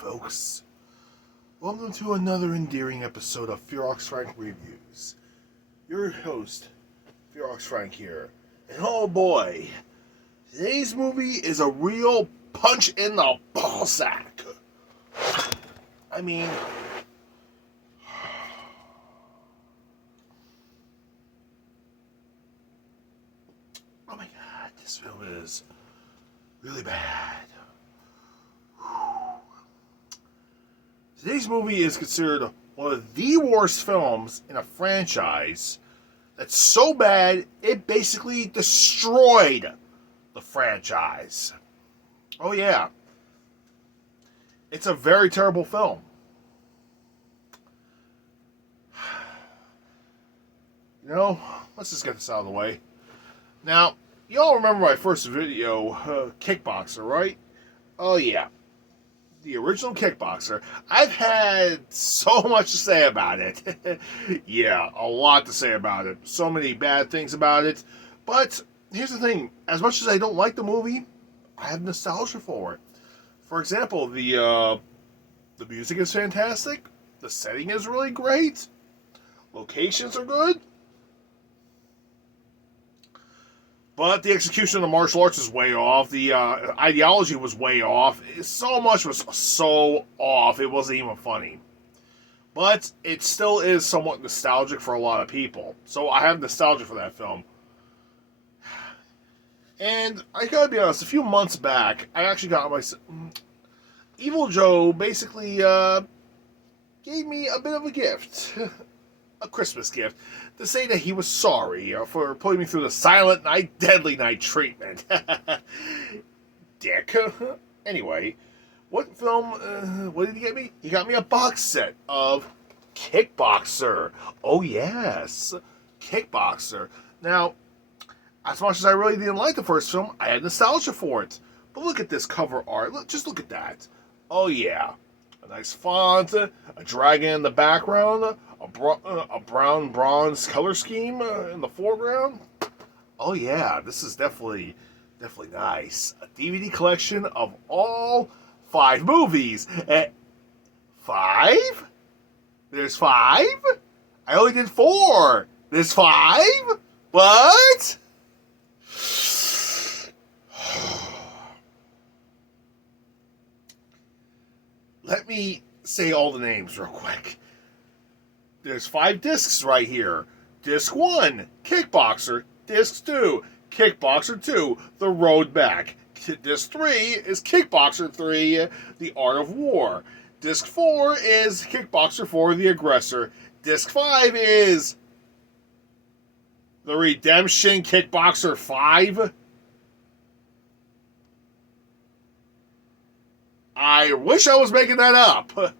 folks. Welcome to another endearing episode of Fearox Frank Reviews. Your host, Fearox Frank here. And oh boy, today's movie is a real punch in the ballsack. I mean, oh my god, this film is really bad. Today's movie is considered one of the worst films in a franchise that's so bad it basically destroyed the franchise. Oh yeah. It's a very terrible film. You know, let's just get this out of the way. Now, you all remember my first video, Kickboxer, right? Oh yeah. The original Kickboxer. I've had so much to say about it. Yeah, a lot to say about it. So many bad things about it. But here's the thing. As much as I don't like the movie, I have nostalgia for it. For example, the music is fantastic. The setting is really great. Locations are good. But the execution of the martial arts is way off. The ideology was way off. So much was so off, it wasn't even funny. But it still is somewhat nostalgic for a lot of people. So I have nostalgia for that film. And I gotta be honest, a few months back, I actually got my... Evil Joe basically gave me a bit of a gift. A Christmas gift, to say that he was sorry for putting me through the Silent Night, Deadly Night treatment. Dick. Anyway, what film, what did he get me? He got me a box set of Kickboxer. Oh yes, Kickboxer. Now, as much as I really didn't like the first film, I had nostalgia for it. But look at this cover art. Just look at that. Oh yeah. A nice font, a dragon in the background, a brown bronze color scheme in the foreground. Oh yeah, this is definitely nice. A DVD collection of all 5 movies. 5? There's 5? I only did 4. There's 5? What? Let me say all the names real quick. There's 5 discs right here. Disc 1, Kickboxer. Disc 2, Kickboxer 2, The Road Back. Disc 3 is Kickboxer 3, The Art of War. Disc 4 is Kickboxer 4, The Aggressor. Disc 5 is The Redemption Kickboxer 5. I wish I was making that up.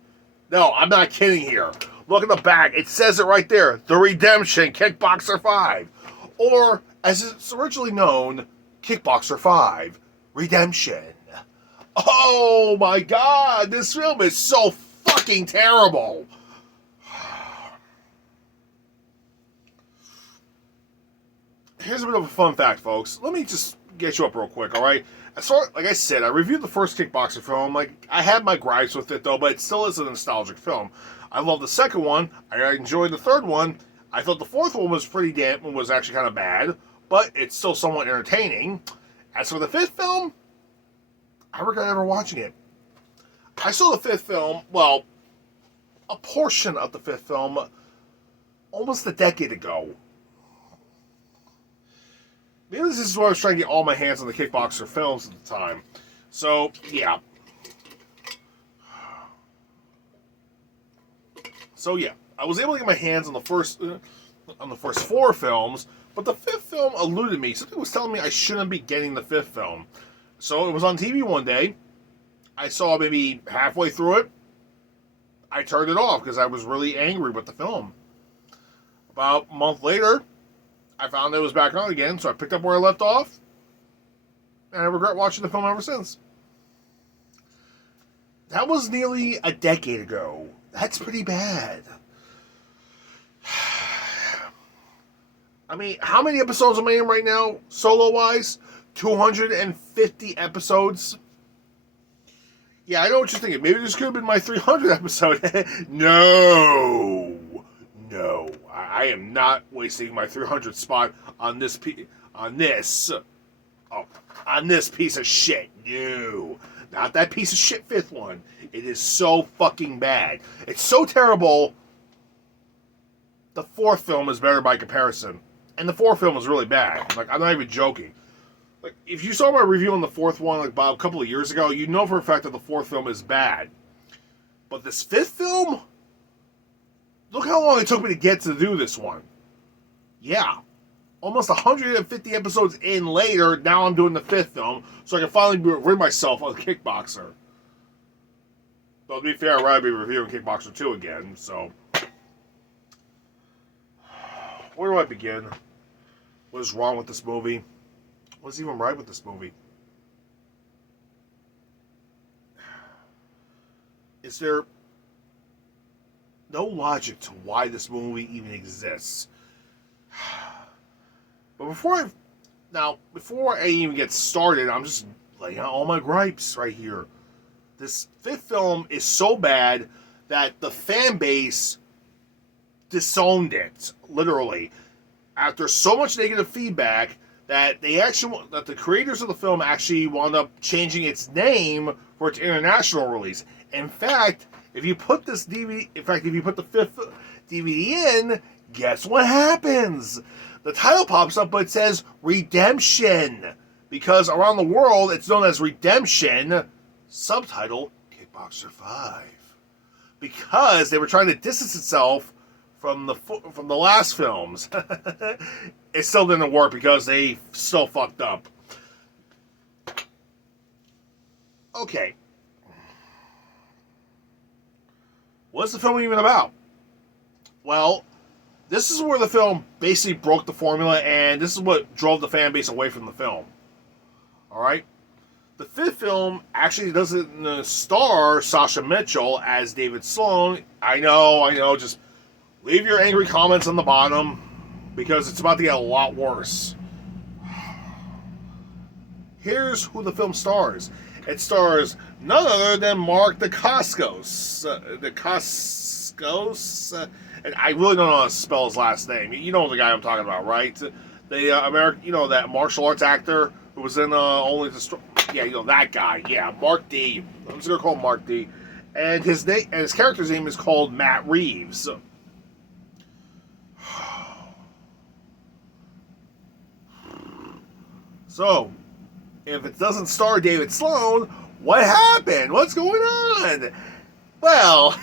No, I'm not kidding here. Look at the back. It says it right there. The Redemption Kickboxer 5. Or, as it's originally known, Kickboxer 5. Redemption. Oh my god, this film is so fucking terrible. Here's a bit of a fun fact, folks. Let me just get you up real quick, alright? As far, like I said, I reviewed the first Kickboxer film. Like, I had my gripes with it, though, but it still is a nostalgic film. I love the second one. I enjoyed the third one. I thought the fourth one was was actually kind of bad, but it's still somewhat entertaining. As for the fifth film, I regret ever watching it. I saw the fifth film, well, a portion of the fifth film, almost a decade ago. Maybe this is where I was trying to get all my hands on the Kickboxer films at the time. So, yeah. I was able to get my hands on the first 4 films, but the 5th film eluded me. Something was telling me I shouldn't be getting the 5th film. So it was on TV one day. I saw maybe halfway through it. I turned it off because I was really angry with the film. About a month later, I found it was back on again, so I picked up where I left off, and I regret watching the film ever since. That was nearly a decade ago. That's pretty bad. I mean, how many episodes am I in right now, solo-wise? 250 episodes? Yeah, I know what you're thinking. Maybe this could have been my 300th episode. No. No. I am not wasting my 300th spot on this piece of shit. No. Not that piece of shit fifth one. It is so fucking bad. It's so terrible. The fourth film is better by comparison. And the fourth film is really bad. Like, I'm not even joking. Like, if you saw my review on the fourth one, like, about a couple of years ago, you know for a fact that the fourth film is bad. But this fifth film? Look how long it took me to get to do this one. Yeah. Almost 150 episodes in later, now I'm doing the fifth film, so I can finally rid myself of Kickboxer. But to be fair, I'd rather be reviewing Kickboxer 2 again, so... Where do I begin? What is wrong with this movie? What's even right with this movie? Is there no logic to why this movie even exists? But before I even get started, I'm just laying out all my gripes right here. This fifth film is so bad that the fan base disowned it, literally. After so much negative feedback, that the creators of the film actually wound up changing its name for its international release. In fact, if you put the fifth DVD in, guess what happens? The title pops up, but it says Redemption. Because around the world, it's known as Redemption, subtitle Kickboxer 5. Because they were trying to distance itself from the last films. It still didn't work because they still fucked up. Okay. What's the film even about? Well, this is where the film basically broke the formula, and this is what drove the fan base away from the film. Alright? The fifth film actually doesn't star Sasha Mitchell as David Sloan. I know, just leave your angry comments on the bottom, because it's about to get a lot worse. Here's who the film stars. It stars none other than Mark Dacascos. And I really don't know how to spell his last name. You know the guy I'm talking about, right? The American, that martial arts actor who was in Only the yeah, that guy. Yeah, Mark D. I'm just gonna call him Mark D. And his character's name is called Matt Reeves. So, if it doesn't star David Sloan, what happened? What's going on? Well,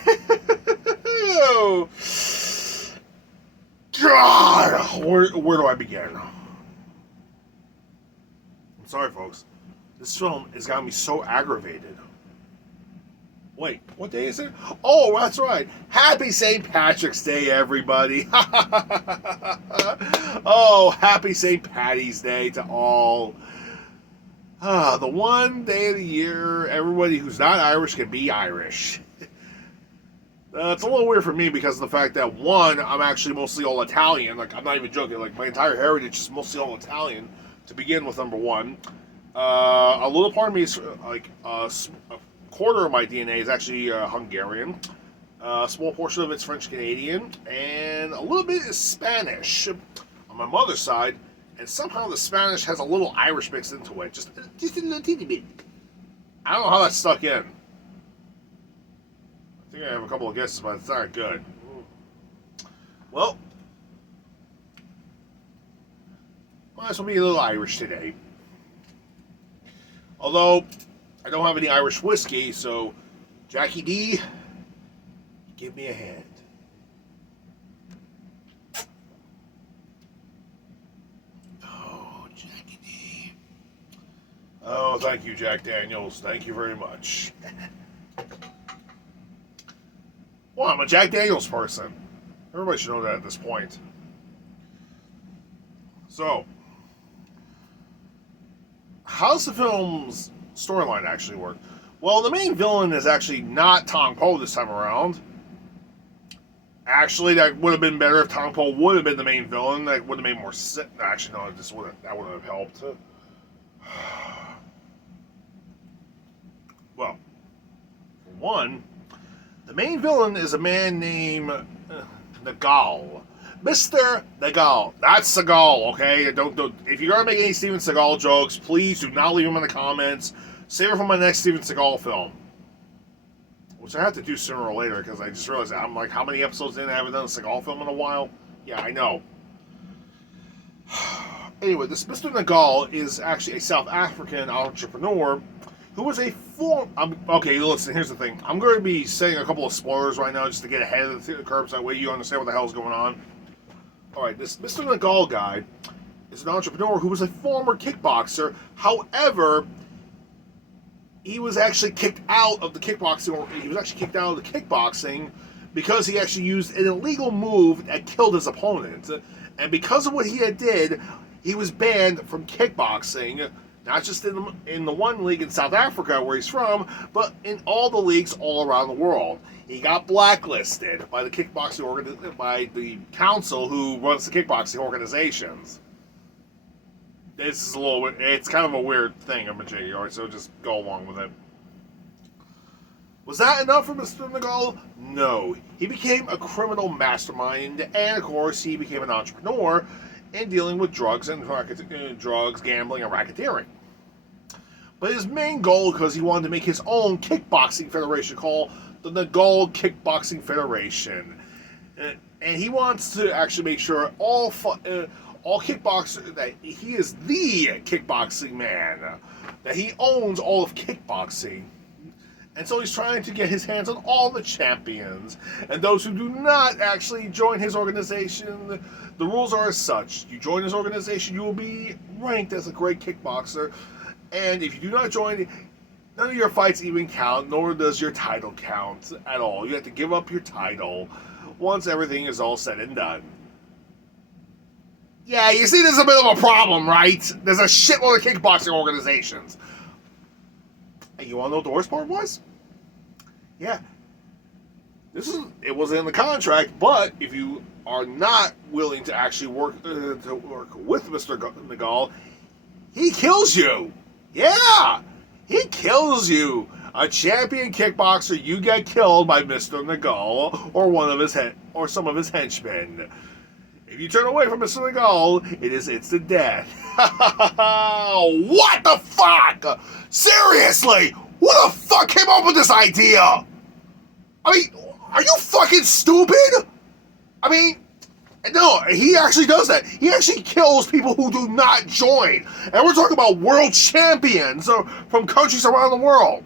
God, where do I begin? I'm sorry, folks. This film has got me so aggravated. Wait, what day is it? Oh, that's right. Happy St. Patrick's Day, everybody. Oh, happy St. Patty's Day to all. The one day of the year everybody who's not Irish can be Irish. It's a little weird for me because of the fact that, one, I'm actually mostly all Italian. Like, I'm not even joking. Like, my entire heritage is mostly all Italian, to begin with, number one. A little part of me is, like, a quarter of my DNA is actually Hungarian. A small portion of it's French-Canadian. And a little bit is Spanish on my mother's side. And somehow the Spanish has a little Irish mixed into it. Just a little teeny bit. I don't know how that stuck in. I think I have a couple of guesses, but it's not good. Well, might as well be a little Irish today. Although, I don't have any Irish whiskey, so Jackie D, give me a hand. Oh, Jackie D. Oh, thank you, Jack Daniels. Thank you very much. Well, I'm a Jack Daniels person. Everybody should know that at this point. So, how's the film's storyline actually work? Well, the main villain is actually not Tong Po this time around. Actually, that would have been better if Tong Po would have been the main villain. That would have made more sense. Actually, no, that wouldn't have helped. Well, 1, the main villain is a man named Nagal. Mr. Nagal. That's Seagal, okay? Don't. If you're gonna make any Steven Seagal jokes, please do not leave them in the comments. Save it for my next Steven Seagal film, which I have to do sooner or later because I just realized I'm like, how many episodes in I haven't done a Seagal film in a while? Yeah, I know. Anyway, this Mr. Nagal is actually a South African entrepreneur who was a okay, listen, here's the thing. I'm going to be saying a couple of spoilers right now just to get ahead of the curve so that way you understand what the hell is going on. Alright, this Mr. Nagal guy is an entrepreneur who was a former kickboxer. However, he was actually kicked out of the kickboxing, because he actually used an illegal move that killed his opponent. And because of what he had did, he was banned from kickboxing, not just in the one league in South Africa where he's from, but in all the leagues all around the world. He got blacklisted by the council who runs the kickboxing organizations. It's kind of a weird thing, alright, so just go along with it. Was that enough for Mr. Nagal? No. He became a criminal mastermind, and of course, he became an entrepreneur in dealing with drugs, gambling, and racketeering. But his main goal, because he wanted to make his own kickboxing federation called the Nagal Kickboxing Federation. And he wants to actually make sure all kickboxers, that he is the kickboxing man, that he owns all of kickboxing. And so he's trying to get his hands on all the champions. And those who do not actually join his organization, the rules are as such. You join his organization, you will be ranked as a great kickboxer. And if you do not join, none of your fights even count, nor does your title count at all. You have to give up your title once everything is all said and done. Yeah, you see, there's a bit of a problem, right? There's a shitload of kickboxing organizations. And you want to know what the worst part was? Yeah. It wasn't in the contract, but if you are not willing to actually work with Mr. Nagal, he kills you. Yeah! He kills you. A champion kickboxer, you get killed by Mr. Nagal or some of his henchmen. If you turn away from Mr. Nagal, it is instant death. What the fuck? Seriously? Who the fuck came up with this idea? I mean, are you fucking stupid? I mean, no, he actually does that. He actually kills people who do not join. And we're talking about world champions from countries around the world.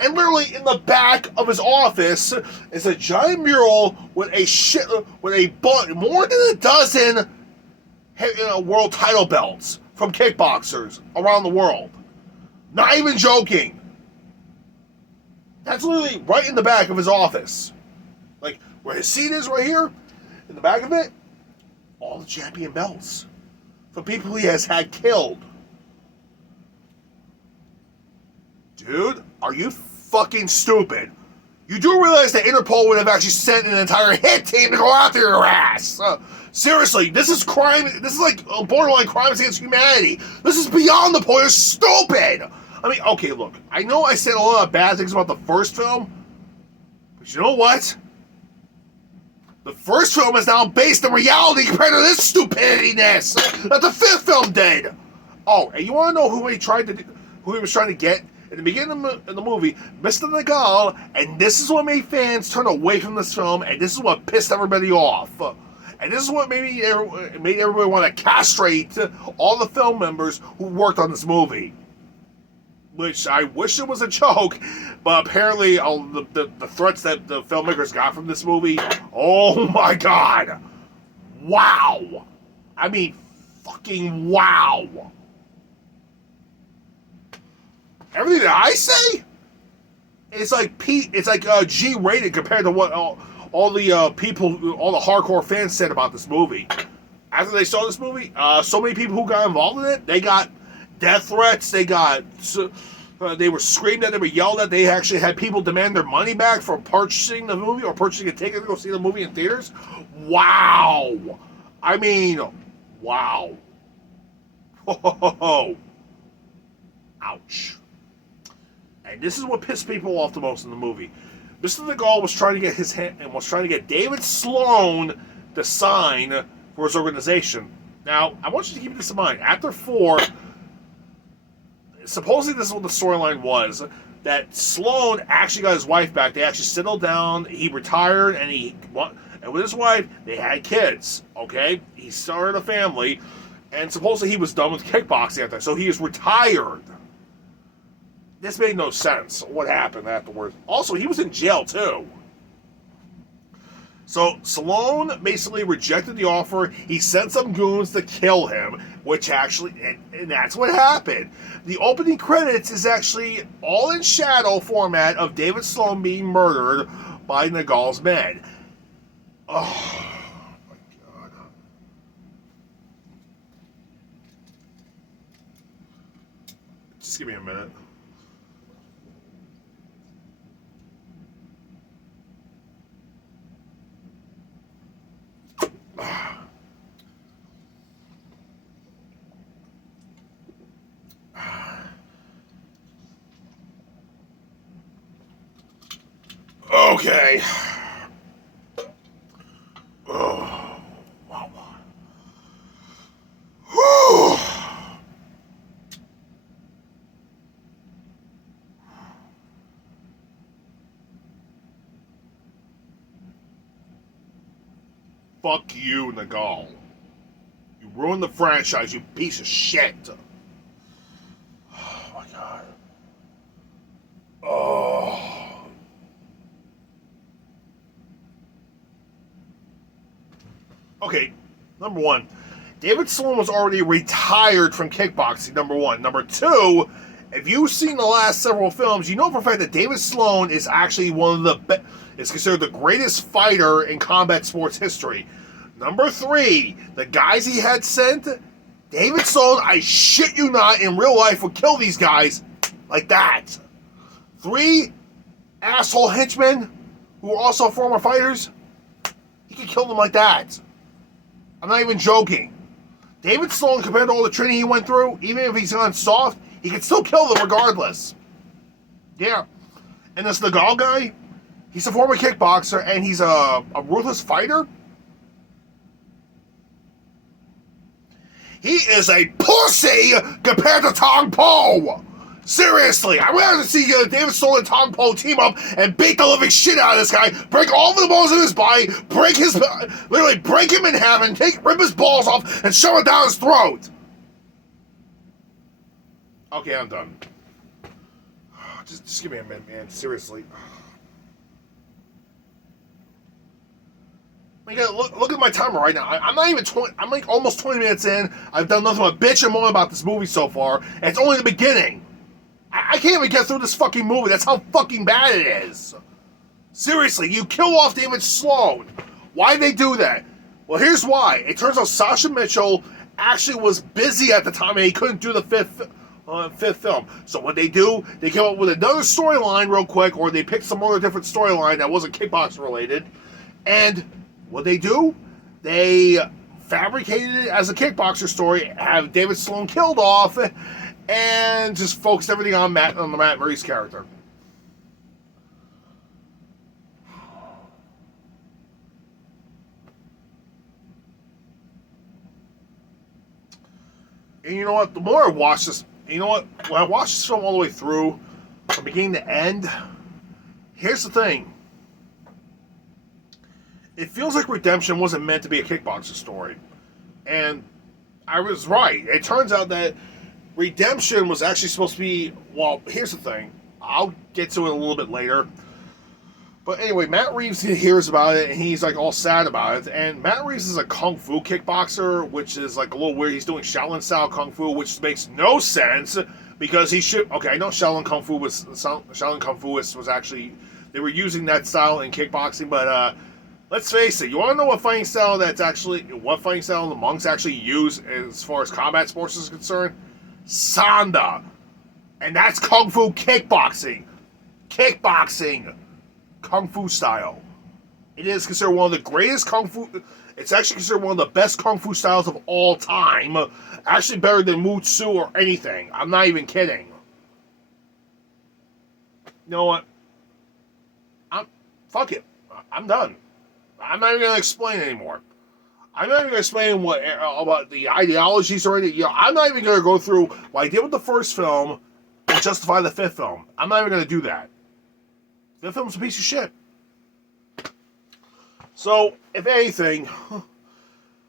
And literally in the back of his office is a giant mural with more than a dozen world title belts from kickboxers around the world. Not even joking. That's literally right in the back of his office. Like, where his seat is right here, in the back of it, all the champion belts from people he has had killed. Dude, are you fucking stupid? You do realize that Interpol would have actually sent an entire hit team to go after your ass. Seriously, this is crime. This is like borderline crimes against humanity. This is beyond the point of stupid. I mean, okay, look, I know I said a lot of bad things about the first film, but you know what? The first film is now based in reality compared to this stupidityness that the fifth film did. Oh, and you want to know who he was trying to get? In the beginning of the movie, Mr. Nagal, and this is what made fans turn away from this film, and this is what pissed everybody off. And this is what made everybody want to castrate all the film members who worked on this movie. Which I wish it was a joke, but apparently the threats that the filmmakers got from this movie, oh my god. Wow. I mean, fucking wow. Everything that I say, it's like G-rated compared to what all the hardcore fans said about this movie. After they saw this movie, so many people who got involved in it, they got death threats. They were screamed at. They were yelled at. They actually had people demand their money back for purchasing the movie or purchasing a ticket to go see the movie in theaters. Wow. I mean, wow. Ouch. And this is what pissed people off the most in the movie. Mr. Nagall was trying to get his hand and was trying to get David Sloan to sign for his organization. Now, I want you to keep this in mind. After 4, supposedly this is what the storyline was, that Sloan actually got his wife back. They actually settled down. He retired, and with his wife, they had kids. Okay, he started a family, and supposedly he was done with kickboxing after that, so he is retired. This made no sense. What happened afterwards? Also, he was in jail too. So Sloan basically rejected the offer. He sent some goons to kill him, which actually, and that's what happened. The opening credits is actually all in shadow format of David Sloan being murdered by Nagall's men. Oh my God. Just give me a minute. Okay. Oh, wow. Fuck you, Nagall. You ruined the franchise, you piece of shit. Oh my God. Oh. Okay, number 1, David Sloan was already retired from kickboxing, number 1. Number 2, if you've seen the last several films, you know for a fact that David Sloan is actually one of the is considered the greatest fighter in combat sports history. Number 3, the guys he had sent, David Sloan, I shit you not, in real life would kill these guys like that. 3 asshole henchmen who are also former fighters, he could kill them like that. I'm not even joking. David Sloan, compared to all the training he went through, even if he's gone soft, he can still kill them regardless. Yeah. And this Nagall guy, he's a former kickboxer, and he's a ruthless fighter. He is a pussy compared to Tong Po. Seriously, I'd rather see David Sloan and Tong Po team up and beat the living shit out of this guy, break all the bones in his body, literally break him in half, and rip his balls off and shove it down his throat. Okay, I'm done. Just give me a minute, man. Seriously. Look at my timer right now. I'm not even 20. I'm like almost 20 minutes in. I've done nothing but bitch and moan about this movie so far, and it's only the beginning. I can't even get through this fucking movie. That's how fucking bad it is. Seriously, you kill off David Sloan. Why'd they do that? Well, here's why. It turns out Sasha Mitchell actually was busy at the time and he couldn't do the fifth film. So what they do, they came up with another storyline real quick, or they picked some other different storyline that wasn't kickboxing related. And what they do, they fabricated it as a kickboxer story, have David Sloan killed off, and just focused everything on the Matt Murray's character. And you know what? The more I watch this, when I watch this film all the way through, from beginning to end, here's the thing. It feels like Redemption wasn't meant to be a kickboxer story. And I was right. It turns out that Redemption was actually supposed to be, well, here's the thing. I'll get to it a little bit later. But anyway, Matt Reeves hears about it, and he's like all sad about it. And Matt Reeves is a kung fu kickboxer, which is like a little weird. He's doing Shaolin style kung fu, which makes no sense because he should. Okay, I know Shaolin kung fu was actually, they were using that style in kickboxing, but let's face it. You want to know what fighting style the monks actually use as far as combat sports is concerned? Sanda, and that's kung fu kickboxing. Kung fu style. It is considered one of the greatest kung fu. It's actually considered one of the best kung fu styles of all time. Actually better than Wu Tzu or anything. I'm not even kidding. You know what? Fuck it. I'm done. I'm not even going to explain anymore. I'm not even going to explain what about the ideologies already. You know, I'm not even going to go through what I did with the first film and justify the fifth film. I'm not even going to do that. The fifth film's a piece of shit. So, if anything,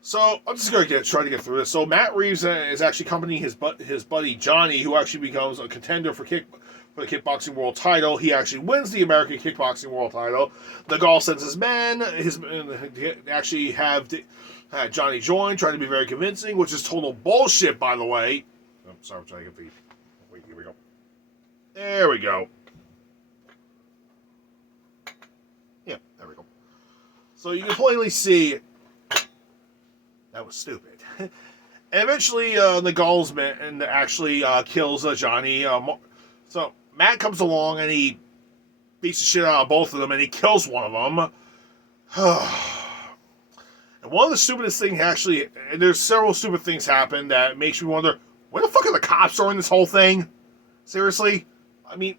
so I'm just going to try to get through this. So Matt Reeves is actually accompanying his buddy Johnny, who actually becomes a contender for the kickboxing world title. He actually wins the American kickboxing world title. The Gaul sends his men. They actually have Johnny join, trying to be very convincing, which is total bullshit, by the way. I'm sorry, I'm trying to get the... Wait, here we go. There we go. Yeah, there we go. So you can plainly see that was stupid. And eventually, the Gaul's man actually kills Johnny. So Matt comes along and he beats the shit out of both of them, and he kills one of them. And one of the stupidest things actually, and there's several stupid things happen that makes me wonder, where the fuck are the cops during this whole thing? Seriously? I mean,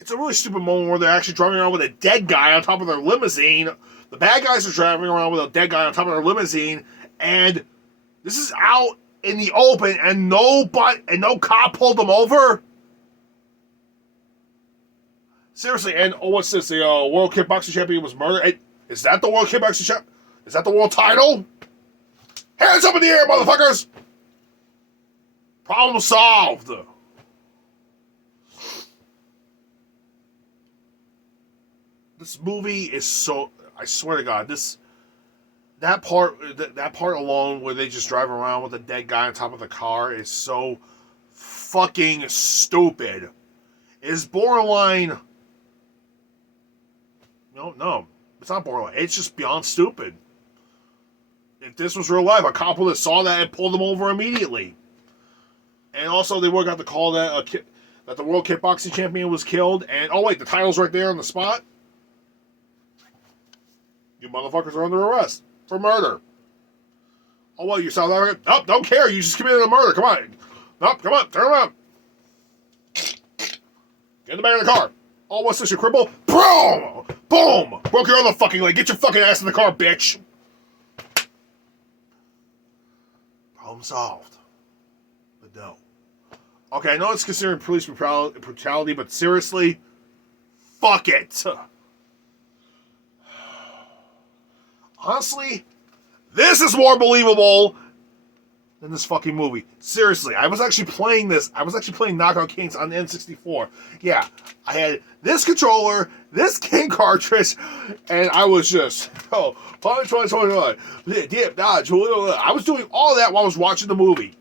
it's a really stupid moment where they're actually driving around with a dead guy on top of their limousine. The bad guys are driving around with a dead guy on top of their limousine, and this is out in the open, and no cop pulled them over. Seriously, and what's this? The World Kickboxing Champion was murdered. Is that the World Kickboxing Champion? Is that the world title? Hands up in the air, motherfuckers! Problem solved. This movie is so... I swear to God, that part alone where they just drive around with a dead guy on top of the car is so fucking stupid. It is borderline... No, it's not borderline. It's just beyond stupid. If this was real life, a cop would have saw that and pulled them over immediately. And also, they would have got the call that the World Kickboxing Champion was killed. And, oh wait, the title's right there on the spot. You motherfuckers are under arrest for murder. Oh, well, you're South African? Nope, don't care. You just committed a murder. Come on. Nope, come on. Turn around. Get in the back of the car. Oh, what's this, you cripple? Boom! Boom! Broke your other fucking leg. Get your fucking ass in the car, bitch. Problem solved. But no. Okay, I know it's considered police brutality, but seriously, fuck it. Honestly, this is more believable than this fucking movie. Seriously, I was actually playing Knockout Kings on the N64. Yeah, I had this controller, this game cartridge, and I was just, punch, dip, dodge. I was doing all that while I was watching the movie.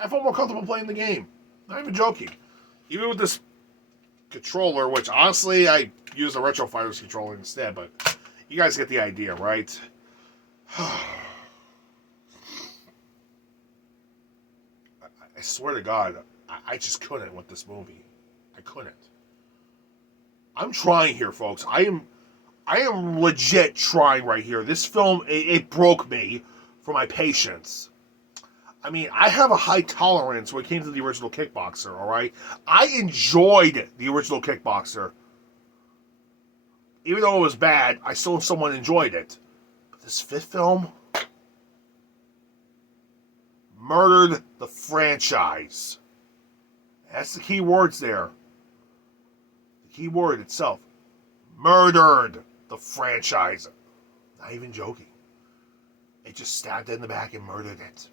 I felt more comfortable playing the game. Not even joking. Even with this controller, which honestly, I use the Retro Fighters controller instead, but... You guys get the idea, right? I swear to God, I just couldn't with this movie. I couldn't. I'm trying here, folks. I am legit trying right here. This film, it broke me for my patience. I mean, I have a high tolerance when it came to the original Kickboxer, all right? I enjoyed the original Kickboxer. Even though it was bad, I still somewhat enjoyed it. But this fifth film murdered the franchise. That's the key words there. The key word itself. Murdered the franchise. Not even joking. It just stabbed it in the back and murdered it.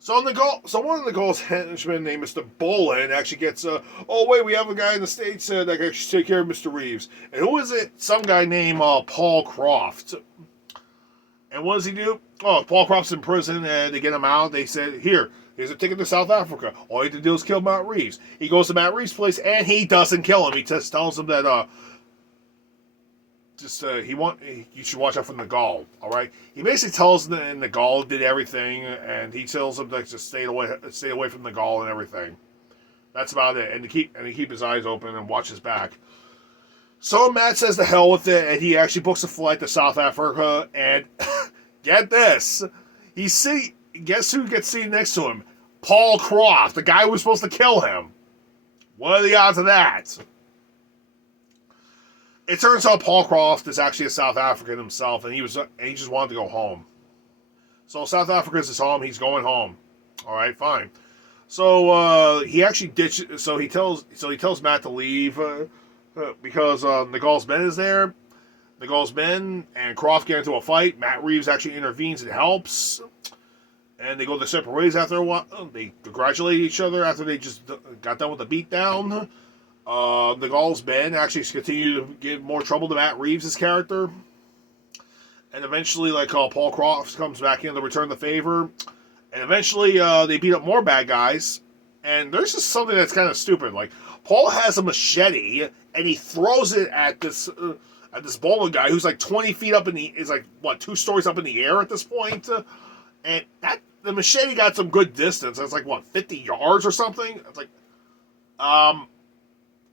So one of the Gaul's henchmen named Mr. Bolin actually gets, we have a guy in the States that can actually take care of Mr. Reeves. And who is it? Some guy named Paul Croft. And what does he do? Oh, Paul Croft's in prison, and they get him out. They said, here's a ticket to South Africa. All you have to do is kill Matt Reeves. He goes to Matt Reeves' place, and he doesn't kill him. He just tells him that, you should watch out from the Gaul, all right? He basically tells them and the Gaul did everything, and he tells them to just stay away from the Gaul and everything. That's about it, and to keep his eyes open and watch his back. So Matt says to hell with it, and he actually books a flight to South Africa, and get this, guess who gets seated next to him? Paul Croft, the guy who was supposed to kill him. What are the odds of that? It turns out Paul Croft is actually a South African himself, and he just wanted to go home. So South Africa is his home. He's going home. All right, fine. So he actually ditches. So he tells Matt to leave because Nagal's men is there. Nagal's men and Croft get into a fight. Matt Reeves actually intervenes and helps. And they go their separate ways after a while. They congratulate each other after they just got done with the beatdown. Nagal's men actually continue to give more trouble to Matt Reeves' character. And eventually, Paul Croft comes back in to return the favor. And eventually, they beat up more bad guys. And there's just something that's kind of stupid. Paul has a machete, and he throws it at this bowling guy who's 20 feet up is 2 stories up in the air at this point. And the machete got some good distance. It's 50 yards or something? It's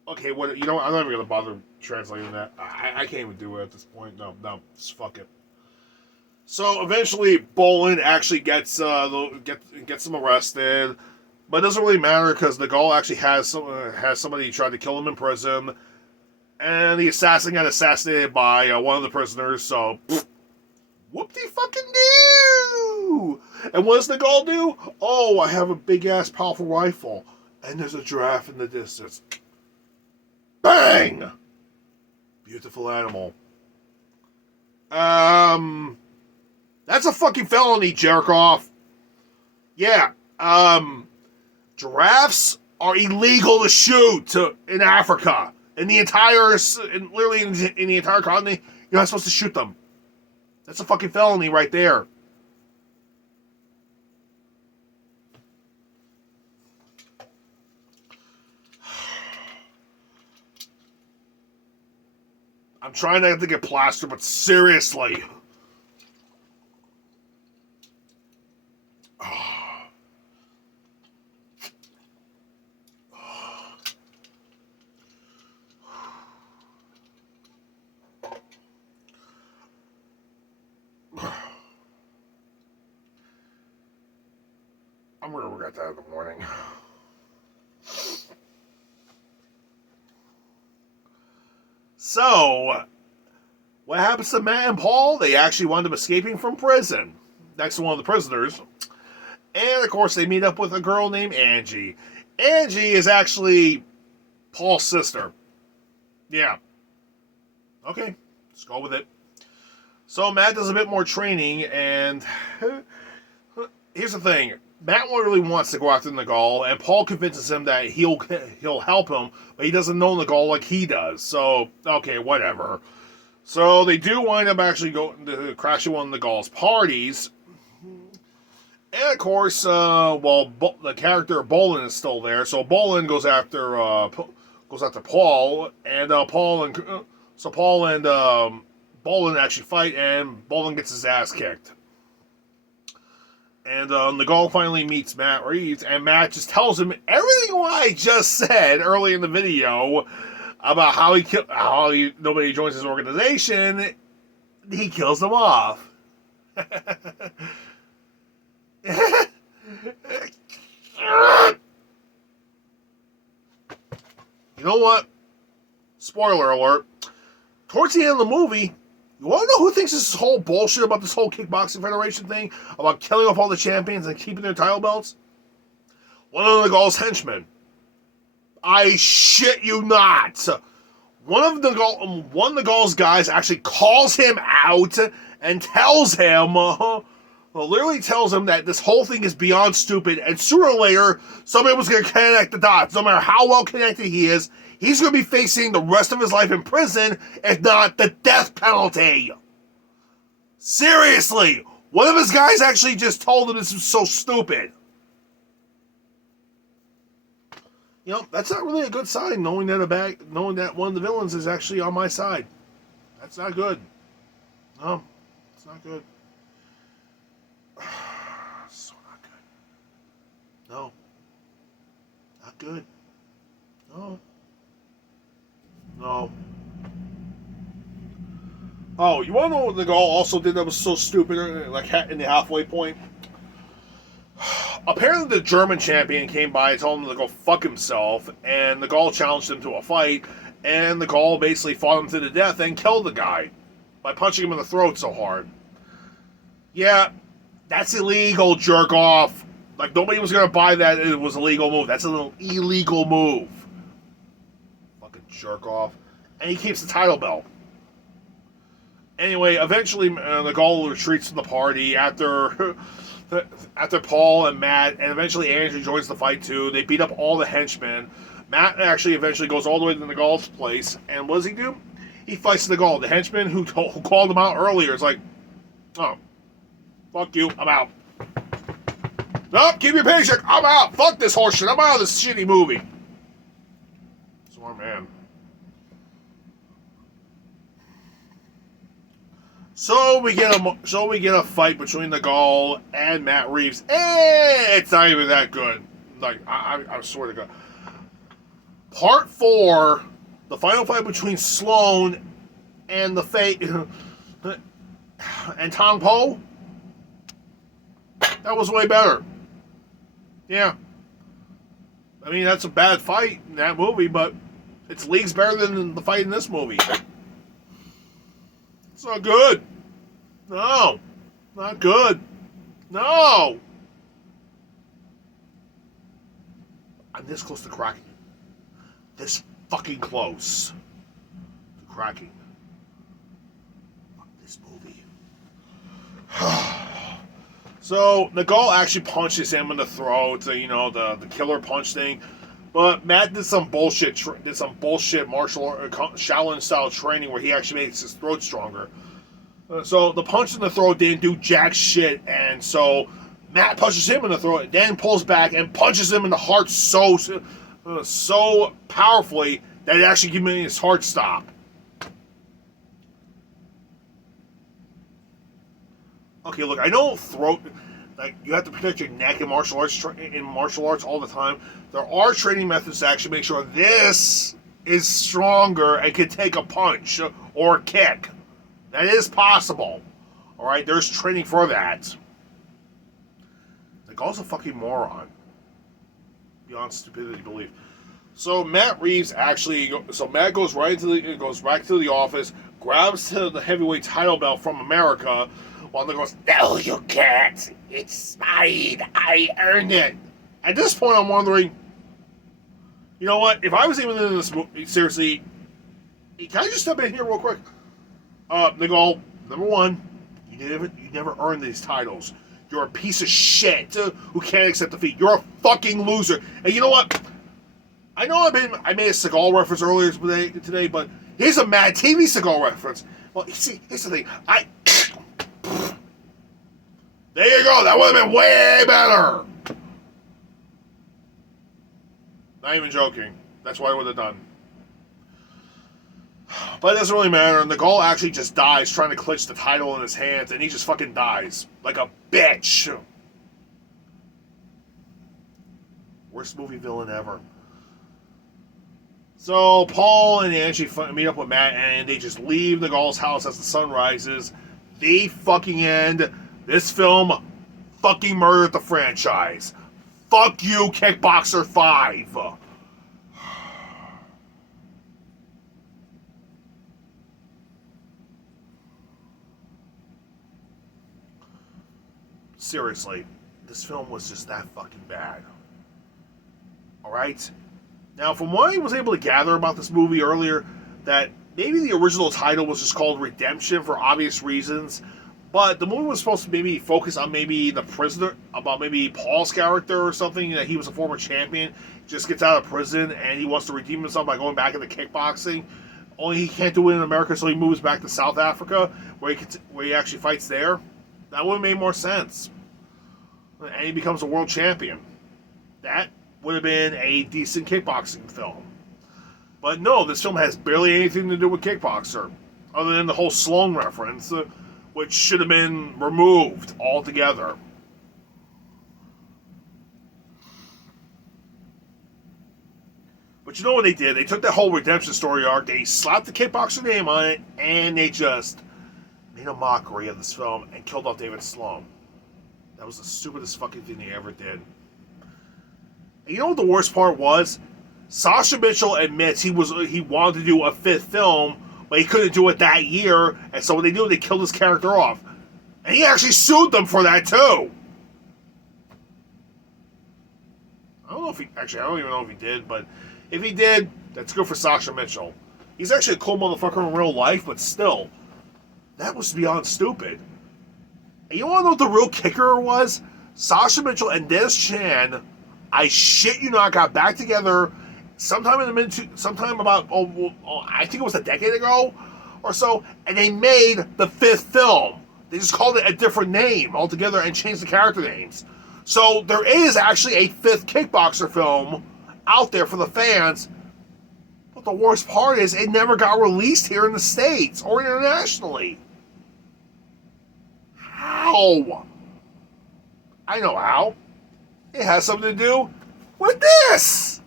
okay, what, I'm not even going to bother translating that. I can't even do it at this point. No, just fuck it. So eventually, Bolin actually gets him arrested, but it doesn't really matter because Nagal actually has somebody try to kill him in prison, and the assassin got assassinated by one of the prisoners. So, whoop-de-fucking-do! And what does Nagal do? Oh, I have a big-ass powerful rifle, and there's a giraffe in the distance. Bang! Beautiful animal. That's a fucking felony, jerk-off. Yeah, giraffes are illegal to shoot in Africa. In the entire continent, you're not supposed to shoot them. That's a fucking felony right there. I'm trying not to get plastered, but seriously. I'm gonna regret that in the morning. So, what happens to Matt and Paul? They actually wind up escaping from prison next to one of the prisoners. And, of course, they meet up with a girl named Angie. Angie is actually Paul's sister. Yeah. Okay, let's go with it. So, Matt does a bit more training, and here's the thing. Matt really wants to go after Nagal, and Paul convinces him that he'll help him, but he doesn't know Nagal like he does. So, okay, whatever. So they do wind up actually going to crash at one of Nagal's parties. And of course, the character Bolin is still there, so Bolin goes after Paul, and Paul and Bolin actually fight, and Bolin gets his ass kicked. And Nagal finally meets Matt Reeves, and Matt just tells him everything what I just said early in the video about how nobody joins his organization. He kills them off. You know what? Spoiler alert. Towards the end of the movie, you want to know who thinks this whole bullshit about this whole Kickboxing Federation thing? About killing off all the champions and keeping their title belts? One of Nagal's henchmen. I shit you not. One of Nagal's guys actually calls him out and tells him, literally tells him that this whole thing is beyond stupid, and sooner or later, somebody was going to connect the dots. No matter how well connected he is, he's going to be facing the rest of his life in prison, if not the death penalty. Seriously, one of his guys actually just told him this was so stupid. You know, that's not really a good sign, knowing that one of the villains is actually on my side. That's not good. No, it's not good. So not good. No. Not good. No. No. Oh, you want to know what Nagal also did that was so stupid, like in the halfway point? apparently the German champion came by and told him to go fuck himself, and the Gaul challenged him to a fight, and the Gaul basically fought him to the death and killed the guy by punching him in the throat so hard. Yeah, that's illegal, jerk off. Like, nobody was going to buy that it was a legal move. That's an illegal move. Fucking jerk off. And he keeps the title belt. Anyway, eventually the Gaul retreats from the party after Paul and Matt, and eventually Andrew joins the fight too. They beat up all the henchmen. Matt actually eventually goes all the way to the Gaul's place, and what does he do? He fights the Gaul. The henchman who called him out earlier is like, oh, fuck you, I'm out. Nope, keep your paycheck, I'm out. Fuck this horse shit, I'm out of this shitty movie. Smart man. So we get a fight between the Gaul and Matt Reeves. It's not even that good. Like I swear to God. Part 4, the final fight between Sloan and the Fate and Tong Po. That was way better. Yeah. I mean, that's a bad fight in that movie, but it's leagues better than the fight in this movie. It's not good. No. Not good. No. I'm this close to cracking. This fucking close to cracking. Fuck this movie. So, Nagol actually punches him in the throat, the killer punch thing. But Matt did some bullshit martial art, Shaolin style training where he actually makes his throat stronger. So the punch in the throat didn't do jack shit, and so Matt punches him in the throat, then pulls back and punches him in the heart so powerfully that it actually gave him his heart stop. Okay, look, I know you have to protect your neck in martial arts all the time. There are training methods to actually make sure this is stronger and can take a punch or a kick. That is possible. Alright, there's training for that. The guy's a fucking moron. Beyond stupidity belief. So Matt Reeves Matt goes back to the office, grabs the heavyweight title belt from America, while they goes, no, you can't. It's mine. I earned it. At this point, I'm wondering, you know what? If I was even in this movie, seriously, can I just step in here real quick? They go, number one, you never earned these titles. You're a piece of shit who can't accept defeat. You're a fucking loser. And you know what? I know I made a Seagal reference earlier today, but here's a Mad TV Seagal reference. Well, see, here's the thing. There you go. That would have been way better. Not even joking. That's what I would have done. But it doesn't really matter. And the Gaul actually just dies trying to clinch the title in his hands, and he just fucking dies. Like a bitch. Worst movie villain ever. So Paul and Angie meet up with Matt, and they just leave the Gaul's house as the sun rises. The fucking end. This film fucking murdered the franchise. Fuck you, Kickboxer 5. Seriously, this film was just that fucking bad. Alright? Now, from what I was able to gather about this movie earlier, that maybe the original title was just called Redemption for obvious reasons, but the movie was supposed to maybe focus on maybe the prisoner, about maybe Paul's character or something, that he was a former champion, just gets out of prison, and he wants to redeem himself by going back into kickboxing. Only he can't do it in America, so he moves back to South Africa, where he actually fights there. That would have made more sense. And he becomes a world champion. That would have been a decent kickboxing film. But no, this film has barely anything to do with Kickboxer, other than the whole Sloan reference, which should have been removed altogether. But you know what they did? They took that whole redemption story arc, they slapped the Kickboxer name on it, and they just made a mockery of this film and killed off David Sloan. That was the stupidest fucking thing they ever did. And you know what the worst part was? Sasha Mitchell admits he wanted to do a fifth film, but he couldn't do it that year, and so what they do, they killed his character off. And he actually sued them for that too. I don't even know if he did, but if he did, that's good for Sasha Mitchell. He's actually a cool motherfucker in real life, but still, that was beyond stupid. And you want to know what the real kicker was? Sasha Mitchell and Dennis Chan, I shit you not, got back together sometime about, I think it was a decade ago or so, and they made the fifth film. They just called it a different name altogether and changed the character names. So there is actually a fifth Kickboxer film out there for the fans. But the worst part is it never got released here in the States or internationally. How? I know how. It has something to do with this.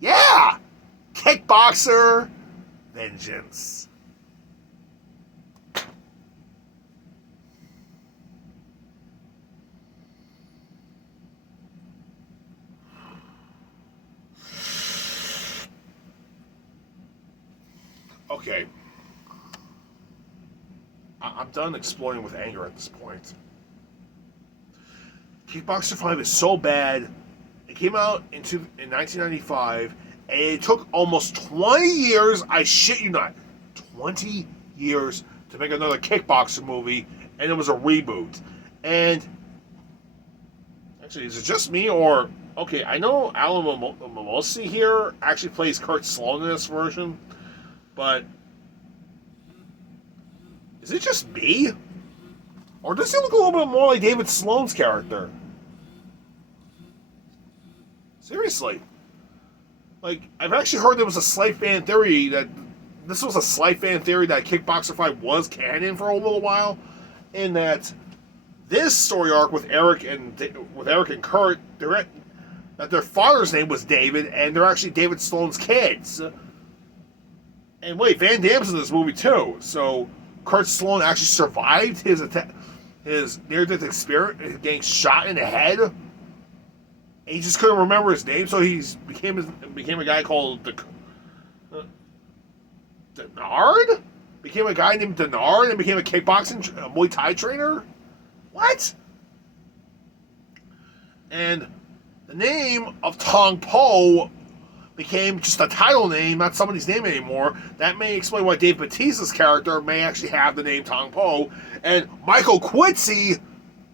Yeah. Kickboxer Vengeance. Okay. I'm done exploring with anger at this point. Kickboxer 5 is so bad. It came out in 1995, and it took almost 20 years, I shit you not, 20 years to make another Kickboxer movie, and it was a reboot. And, actually, is it just me, or, okay, I know Alan Mimosi here actually plays Kurt Sloan in this version, but is it just me? Or does he look a little bit more like David Sloan's character? Seriously. Like, I've actually heard there was a slight fan theory that Kickboxer 5 was canon for a little while, and that this story arc with Eric and Kurt, that their father's name was David, and they're actually David Sloan's kids. And wait, Van Damme's in this movie too, so Kurt Sloan actually survived his near-death experience, getting shot in the head. And he just couldn't remember his name, so he became a guy called Denard? Became a guy named Denard and became a Muay Thai trainer? What? And the name of Tong Po became just a title name, not somebody's name anymore. That may explain why Dave Bautista's character may actually have the name Tong Po. And Michael Quincy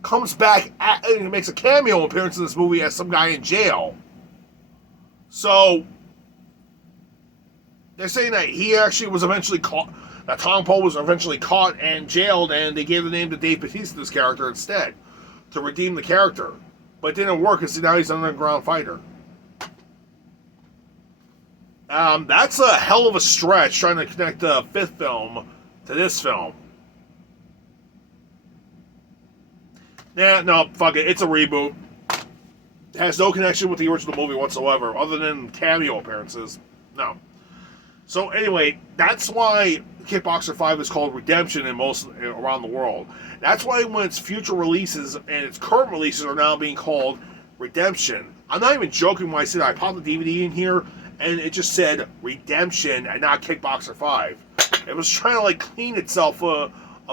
comes back and makes a cameo appearance in this movie as some guy in jail. So they're saying that he actually was eventually caught, that Tong Po was eventually caught and jailed, and they gave the name to Dave Bautista's character instead to redeem the character. But it didn't work, because now he's an underground fighter. That's a hell of a stretch trying to connect the fifth film to this film. Yeah, no, fuck it. It's a reboot. It has no connection with the original movie whatsoever, other than cameo appearances. No. So anyway, that's why Kickboxer 5 is called Redemption around the world. That's why when its future releases and its current releases are now being called Redemption. I'm not even joking when I said I popped the DVD in here and it just said Redemption and not Kickboxer 5. It was trying to clean itself of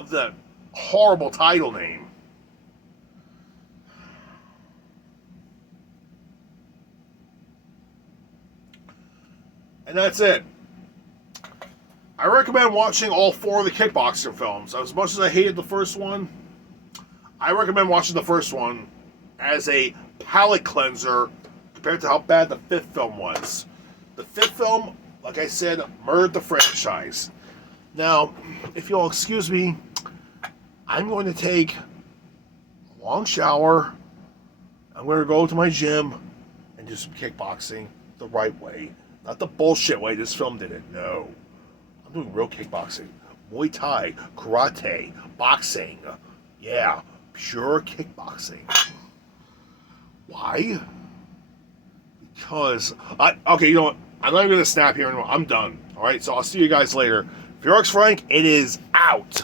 the horrible title name. And that's it. I recommend watching all 4 of the Kickboxer films. As much as I hated the first one, I recommend watching the first one as a palate cleanser compared to how bad the 5th film was. The 5th film, like I said, murdered the franchise. Now, if you'll excuse me, I'm going to take a long shower. I'm going to go to my gym and do some kickboxing the right way. Not the bullshit way this film did it. No. I'm doing real kickboxing. Muay Thai, karate, boxing. Yeah, pure kickboxing. Why? Because, okay, you know what? I'm not even going to snap here anymore. I'm done. Alright, so I'll see you guys later. Ferox Frank, it is out.